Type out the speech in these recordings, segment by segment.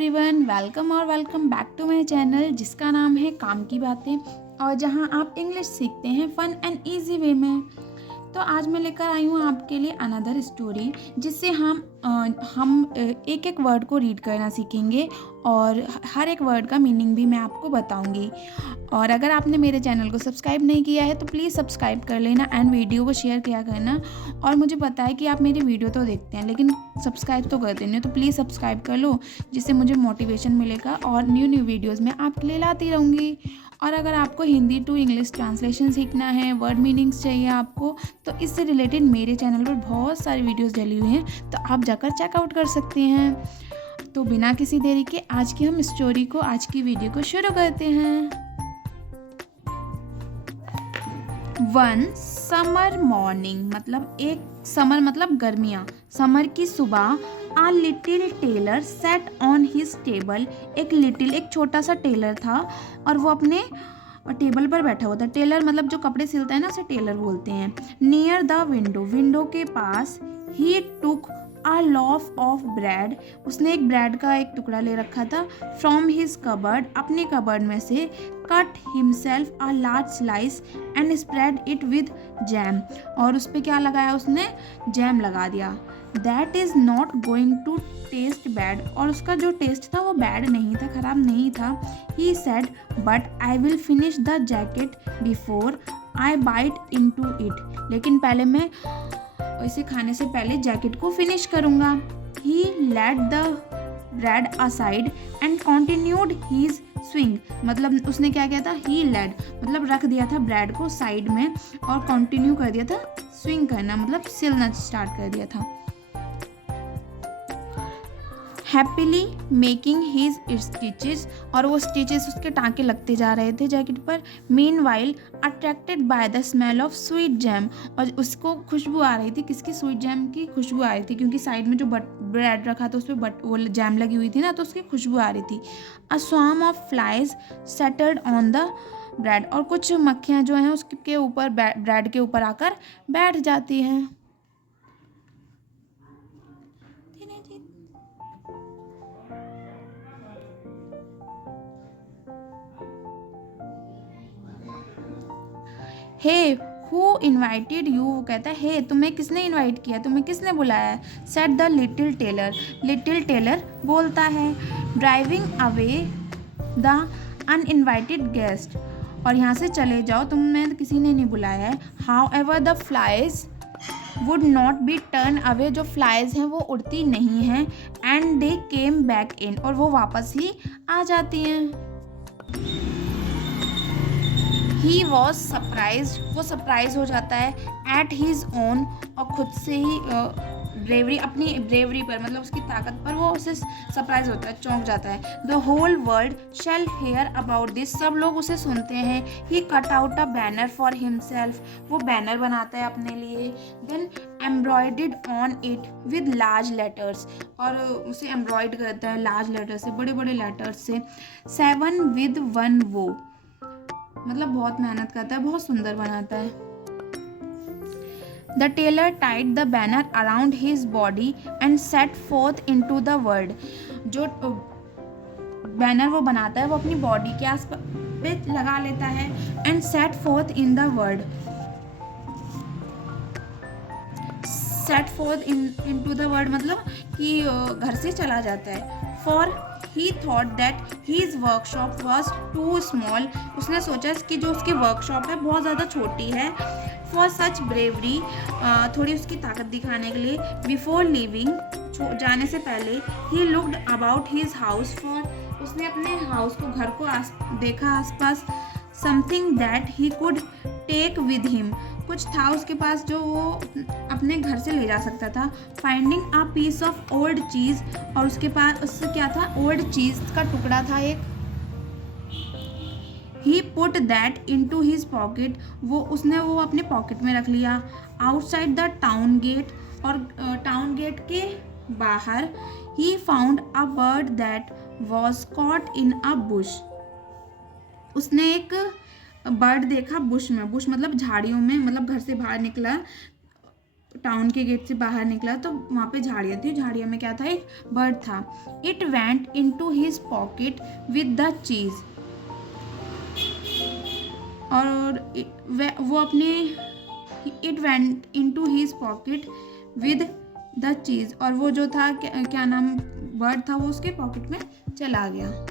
Everyone, welcome back to my channel जिसका नाम है काम की बातें और जहां आप इंग्लिश सीखते हैं फ़न एंड इजी वे में। तो आज मैं लेकर आई हूँ आपके लिए अनदर स्टोरी जिससे हम एक एक वर्ड को रीड करना सीखेंगे और हर एक वर्ड का मीनिंग भी मैं आपको बताऊंगी। और अगर आपने मेरे चैनल को सब्सक्राइब नहीं किया है तो प्लीज़ सब्सक्राइब कर लेना एंड वीडियो को शेयर किया करना। और मुझे पता है कि आप मेरी वीडियो तो देखते हैं लेकिन सब्सक्राइब तो करते नहीं हो, तो प्लीज़ सब्सक्राइब कर लो जिससे मुझे मोटिवेशन मिलेगा और न्यू वीडियोज़ मैं आपके लिए लाती रहूँगी। और अगर आपको हिंदी टू इंग्लिश ट्रांसलेशन सीखना है, वर्ड मीनिंग्स चाहिए आपको, तो इससे रिलेटेड मेरे चैनल पर बहुत सारी वीडियोस डली हुई हैं, तो आप जाकर चेकआउट कर सकते हैं। तो बिना किसी देरी के आज की हम स्टोरी को, आज की वीडियो को शुरू करते हैं। वन समर मॉर्निंग, मतलब एक समर मतलब गर्मियाँ, समर की सुबह। A little tailor sat on his table, एक छोटा सा टेलर था और वो अपने टेबल पर बैठा हुआ था। टेलर मतलब जो कपड़े सिलता है ना, उसे टेलर बोलते हैं। नियर द विंडो के पास। He took a loaf of bread, उसने एक ब्रेड का एक टुकड़ा ले रखा था। फ्रॉम हिज कबर्ड, अपने कबर्ड में से। Cut himself a large slice and spread it with jam, और उस पर क्या लगाया उसने, जैम लगा दिया। That is not going to taste bad, और उसका जो टेस्ट था वो बैड नहीं था, ख़राब नहीं था। He said but I will finish the jacket before I bite into it, लेकिन पहले मैं इसे खाने से पहले जैकेट को फिनिश करूँगा। He let the bread aside and continued his swing, मतलब उसने क्या किया था, ही लेड मतलब रख दिया था ब्रेड को साइड में और कंटिन्यू कर दिया था स्विंग करना, मतलब सिलना स्टार्ट कर दिया था। हैप्पीली मेकिंग हिज स्टिचेस, और वो स्टिचेस उसके टाँके लगते जा रहे थे जैकेट पर। Mean while attracted by the smell of sweet jam, और उसको खुशबू आ रही थी, किसकी, स्वीट जैम की खुशबू आ रही थी, क्योंकि साइड में जो ब्रेड रखा था उस पर वो जैम लगी हुई थी ना, तो उसकी खुशबू आ रही थी। A swarm of flies settled on the bread, और कुछ मक्खियाँ जो हैं उसके ऊपर, ब्रेड के ऊपर आकर बैठ जाती हैं। हे हु इन्वाइटेड यू, वो कहता है हे तुम्हें किसने इनवाइट किया, तुम्हें किसने बुलाया है। सेट द लिटिल टेलर बोलता है। Driving away the uninvited guest, और यहाँ से चले जाओ, तुम्हें किसी ने नहीं बुलाया है। How ever the flies would not be turn away, जो फ्लाइज हैं वो उड़ती नहीं हैं। And they came back in, और वो वापस ही आ जाती हैं। ही वॉज सरप्राइज, वो सरप्राइज हो जाता है। एट हीज ओन, और खुद से ही ब्रेवरी, अपनी ब्रेवरी पर, मतलब उसकी ताकत पर वो उसे सरप्राइज होता है, चौंक जाता है। The whole world shall hear about this, सब लोग उसे सुनते हैं। He cut out a banner for himself, वो बैनर बनाता है अपने लिए। Then embroidered on it with large letters, और उसे एम्ब्रॉयड करता है लार्ज लेटर से, बड़े बड़े लेटर्स से। 7 विद 1 वो, मतलब बहुत मेहनत करता है, बहुत सुंदर बनाता है। The tailor tied the banner around his body and set forth into the world, जो बैनर वो बनाता है वो अपनी बॉडी के आस पे लगा लेता है। And set forth in the world, set forth into the world मतलब कि घर से चला जाता है। For he thought that his workshop was too small, उसने सोचा कि जो उसकी वर्कशॉप है बहुत ज़्यादा छोटी है। फॉर सच ब्रेवरी, थोड़ी उसकी ताकत दिखाने के लिए। बिफोर लिविंग, जाने से पहले। He looked about his house for, उसने अपने हाउस को, घर को देखा आसपास। Something that he could take with him, कुछ था उसके पास जो वो अपने घर से ले जा सकता था। Finding a piece of old cheese, और उसके पास उससे क्या था, ओल्ड चीज़ का टुकड़ा था एक। He put that into his pocket, उसने वो अपने पॉकेट में रख लिया। आउटसाइड द टाउन गेट, और टाउन गेट के बाहर। He found a bird that was caught in a bush, उसने एक बर्ड देखा बुश में, बुश मतलब झाड़ियों में, मतलब घर से बाहर निकला टाउन के गेट से बाहर निकला तो वहाँ पे झाड़ियाँ थी, झाड़ियों में क्या था, एक बर्ड था। It went into his pocket with the cheese, और वो अपने, it went into his pocket with the cheese, और वो जो था क्या नाम बर्ड था, वो उसके पॉकेट में चला गया।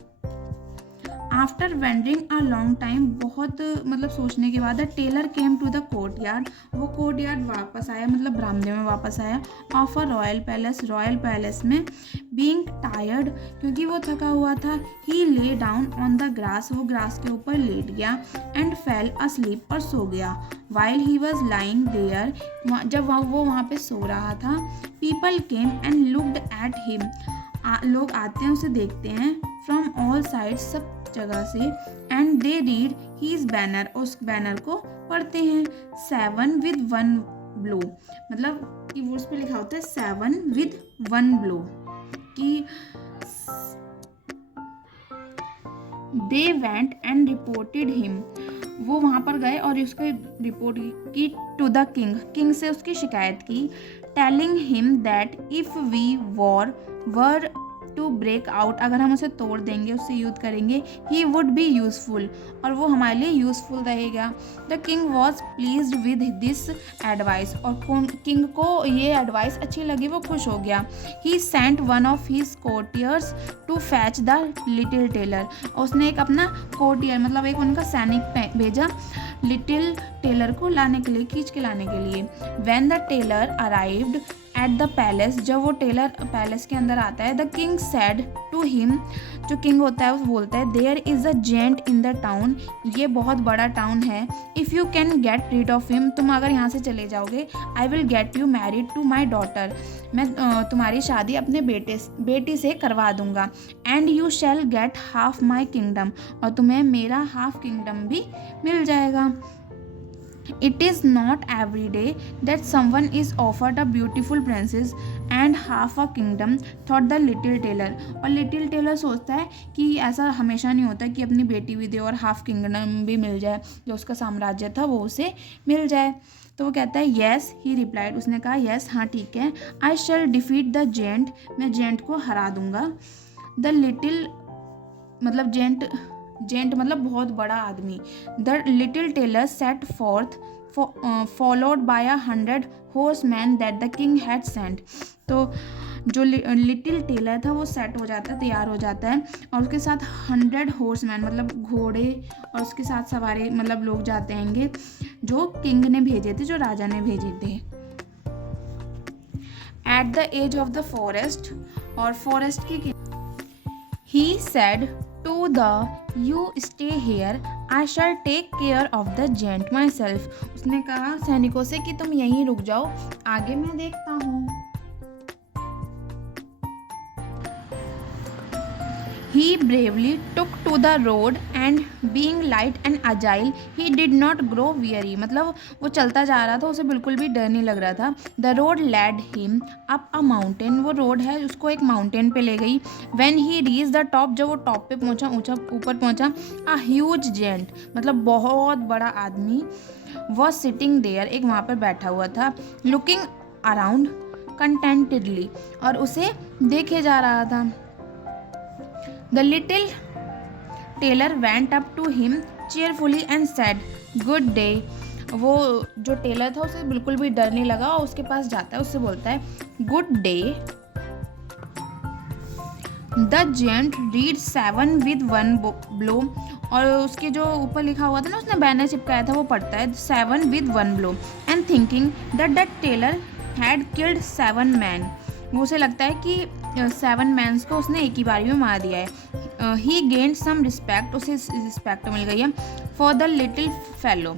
After wandering a long time, बहुत मतलब सोचने के बाद, the tailor came to the courtyard, वो कोर्ट यार्ड वापस आया, मतलब बरामदे में वापस आया, of a royal palace, royal palace में। बीइंग टायर्ड, क्योंकि वो थका हुआ था, he lay down on the grass, वो ग्रास के ऊपर लेट गया, एंड फेल अस्लीप, और सो गया। While he was lying there, जब वो वहाँ पे सो रहा था, people came and looked at him, लोग आते हैं उसे देखते हैं, फ्रॉम ऑल साइड्स, सब जगह से, and they read his banner, उस बैनर को पढ़ते हैं। 7 with 1 blow, मतलब कीबोर्ड्स पे लिखा होता है 7 with 1 blow, कि they went and reported him, वो वहाँ पर गए और उसको रिपोर्ट की, टू द किंग, किंग से उसकी शिकायत की, telling him that if we were to break out, अगर हम उसे तोड़ देंगे, उससे युद्ध करेंगे, ही वुड बी यूजफुल, और वो हमारे लिए यूजफुल रहेगा। The king was pleased with this advice, और किंग को ये एडवाइस अच्छी लगी, वो खुश हो गया। He sent one of his courtiers to fetch the little tailor, उसने एक अपना कोर्टियर मतलब एक उनका सैनिक भेजा लिटिल टेलर को लाने के लिए, खींच के लाने के लिए। When the tailor arrived at the palace, जब वो टेलर पैलेस के अंदर आता है, the king said to him, जो किंग होता है वो बोलता है, there is a giant in the town, ये बहुत बड़ा टाउन है, if you can get rid of him, तुम अगर यहाँ से चले जाओगे, I will get you married to my daughter, मैं तुम्हारी शादी अपने बेटी से करवा दूंगा, and you shall gate half my kingdom, और तुम्हें मेरा हाफ किंगडम भी मिल जाएगा। It is not every day that someone is offered a beautiful princess and half a kingdom, thought the little tailor, और लिटिल टेलर सोचता है कि ऐसा हमेशा नहीं होता कि अपनी बेटी भी दे और हाफ किंगडम भी मिल जाए, जो उसका साम्राज्य था वो उसे मिल जाए। तो वो कहता है येस, ही रिप्लाइड, उसने कहा येस, हाँ ठीक है, आई शैल डिफीट द जेंट, मैं जेंट को हरा दूंगा। द लिटिल मतलब जेंट मतलब बहुत बड़ा आदमी। The little tailor set forth followed by 100 horsemen that the king had sent, तो जो लिटिल टेलर था वो सेट हो जाता है, तैयार हो जाता है, और उसके साथ 100 horsemen मतलब घोड़े, और उसके साथ सवारी मतलब लोग जाते हैंगे, जो किंग ने भेजे थे, जो राजा ने भेजे थे। At the edge of the forest, और फॉरेस्ट की, he said to the you stay here, I shall take care of the giant myself, उसने कहा सैनिकों से कि तुम यहीं रुक जाओ, आगे मैं देखता हूँ। He bravely took to the road and being light and agile, he did not grow weary, मतलब वो चलता जा रहा था, उसे बिल्कुल भी डर नहीं लग रहा था। The road led him up a mountain, वो रोड है उसको एक माउंटेन पे ले गई। When he reached the top, जब वो टॉप पे पहुंचा, ऊपर पहुंचा, a huge giant मतलब बहुत बड़ा आदमी was sitting there, एक वहाँ पर बैठा हुआ था, looking around contentedly, और उसे देखे जा रहा था। The little tailor went up to him cheerfully and said, "Good day." वो जो टेलर था उसे बिल्कुल भी डर नहीं लगा, और उसके पास जाता है, उससे बोलता है good day. The giant read 7 with 1 blow, और उसके जो ऊपर लिखा हुआ था ना, उसने बैनर चिपकाया था, वो पढ़ता है 7 with 1 blow, and thinking that the tailor had killed 7 men, वो उसे लगता है कि 7 मैंस को उसने एक ही बारी में मार दिया है। ही गेंड सम रिस्पेक्ट, उसे रिस्पेक्ट मिल गई है, for the little fellow,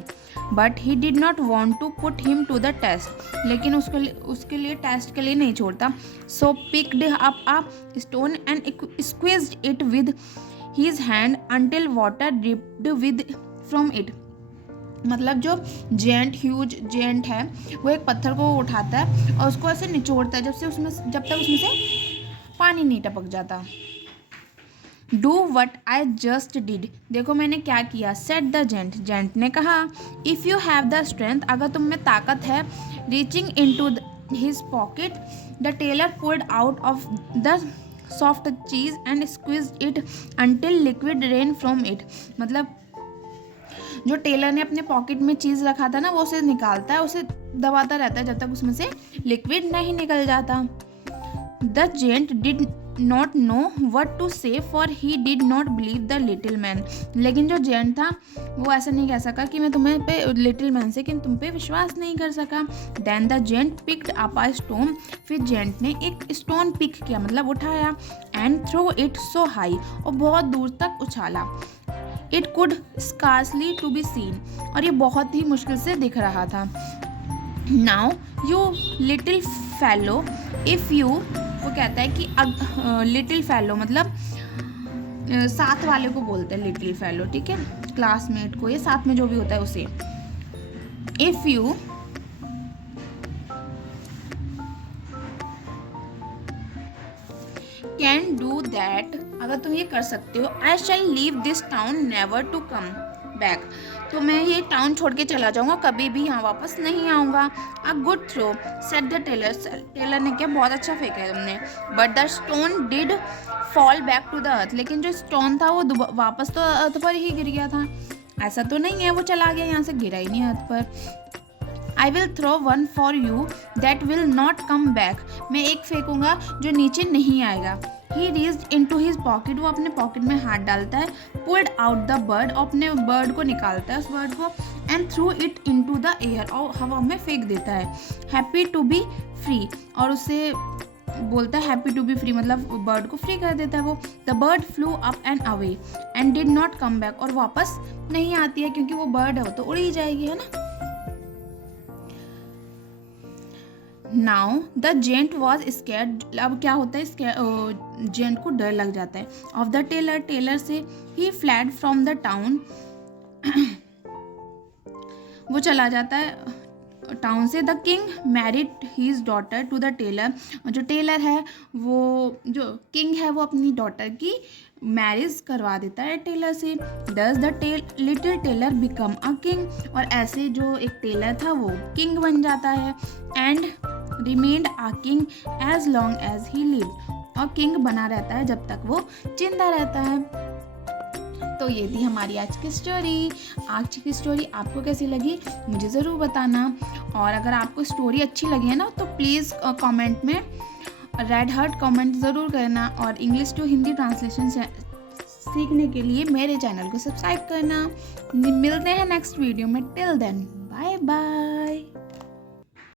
but he did not want to put him to the test, लेकिन उसके लिए टेस्ट के लिए नहीं छोड़ता। So picked up a stone and squeezed it with his hand until water dripped with from it, मतलब जो huge gent है वो एक पत्थर को उठाता है और उसको ऐसे निचोड़ता है, जब तक उसमें से पानी नहीं टपक जाता। Do what I just did, देखो मैंने क्या किया. सेट द जेंट, जेंट ने कहा. If you have the strength, अगर तुम में ताकत है. Reaching into his pocket, the tailor pulled out of the soft cheese and squeezed it until liquid ran from it. मतलब जो टेलर ने अपने पॉकेट में चीज़ रखा था ना, वो उसे निकालता है, उसे दबाता रहता है जब तक उसमें से लिक्विड नहीं निकल जाता. The giant did not know what to say for he did not believe the little man. लेकिन जो जेंट था वो ऐसा नहीं कह सका कि मैं तुम्हें पे लिटिल मैन से कि तुम पे विश्वास नहीं कर सका. Then the giant picked up a stone, फिर जेंट ने एक स्टोन पिक किया मतलब उठाया. And throw it so high, और बहुत दूर तक उछाला. It could scarcely to be seen, और ये बहुत ही मुश्किल से दिख रहा था. Now you little fellow if you, वो कहता है कि लिटिल फेलो मतलब साथ वाले को बोलते हैं लिटिल फेलो, ठीक है, क्लासमेट को, ये साथ में जो भी होता है उसे. If you can do that, अगर तुम ये कर सकते हो. I shall leave this town never to come back, तो मैं ये टाउन छोड़ के चला जाऊंगा, कभी भी यहाँ वापस नहीं आऊँगा. A good throw said the tailor, tailor ने क्या, बहुत अच्छा फेंका है तुमने. But the stone did fall back to the earth, लेकिन जो स्टोन था वो वापस तो अर्थ पर ही गिर गया था. ऐसा तो नहीं है वो चला गया यहाँ से, गिरा ही नहीं अर्थ पर. I will throw one for you that will not come back, मैं एक फेंकूंगा जो नीचे नहीं आएगा. He reached into his pocket, वो अपने पॉकेट में हाथ डालता है. पुल्ड आउट द बर्ड, और अपने बर्ड को निकालता है उस बर्ड को. And threw it into the air, और हवा में फेंक देता है. हैप्पी टू बी फ्री, और उससे बोलता है हैप्पी टू बी फ्री, मतलब बर्ड को फ्री कर देता है वो. The bird flu up and away and did not come back, और वापस नहीं आती है क्योंकि वो बर्ड है, वो तो उड़ ही जाएगी, है ना. Now the giant was scared, अब क्या होता है, जेंट को डर लग जाता है. ऑफ द टेलर, टेलर से. He fled from the town, वो चला जाता है टाउन से. The king married his daughter to the tailor, और जो टेलर है वो, जो किंग है वो अपनी डॉटर की मैरिज करवा देता है टेलर से. Does the little tailor become a king, और ऐसे जो एक टेलर था वो किंग बन जाता है. And remained a king as long as he lived, और किंग बना रहता है जब तक वो जिंदा रहता है. तो ये थी हमारी आज की स्टोरी. आज की स्टोरी आपको कैसी लगी मुझे ज़रूर बताना. और अगर आपको स्टोरी अच्छी लगी है ना, तो प्लीज़ कमेंट में रेड हार्ट कमेंट ज़रूर करना. और इंग्लिश टू हिंदी ट्रांसलेशन सीखने के लिए मेरे चैनल को सब्सक्राइब करना. मिलते हैं नेक्स्ट वीडियो में. Till then bye bye.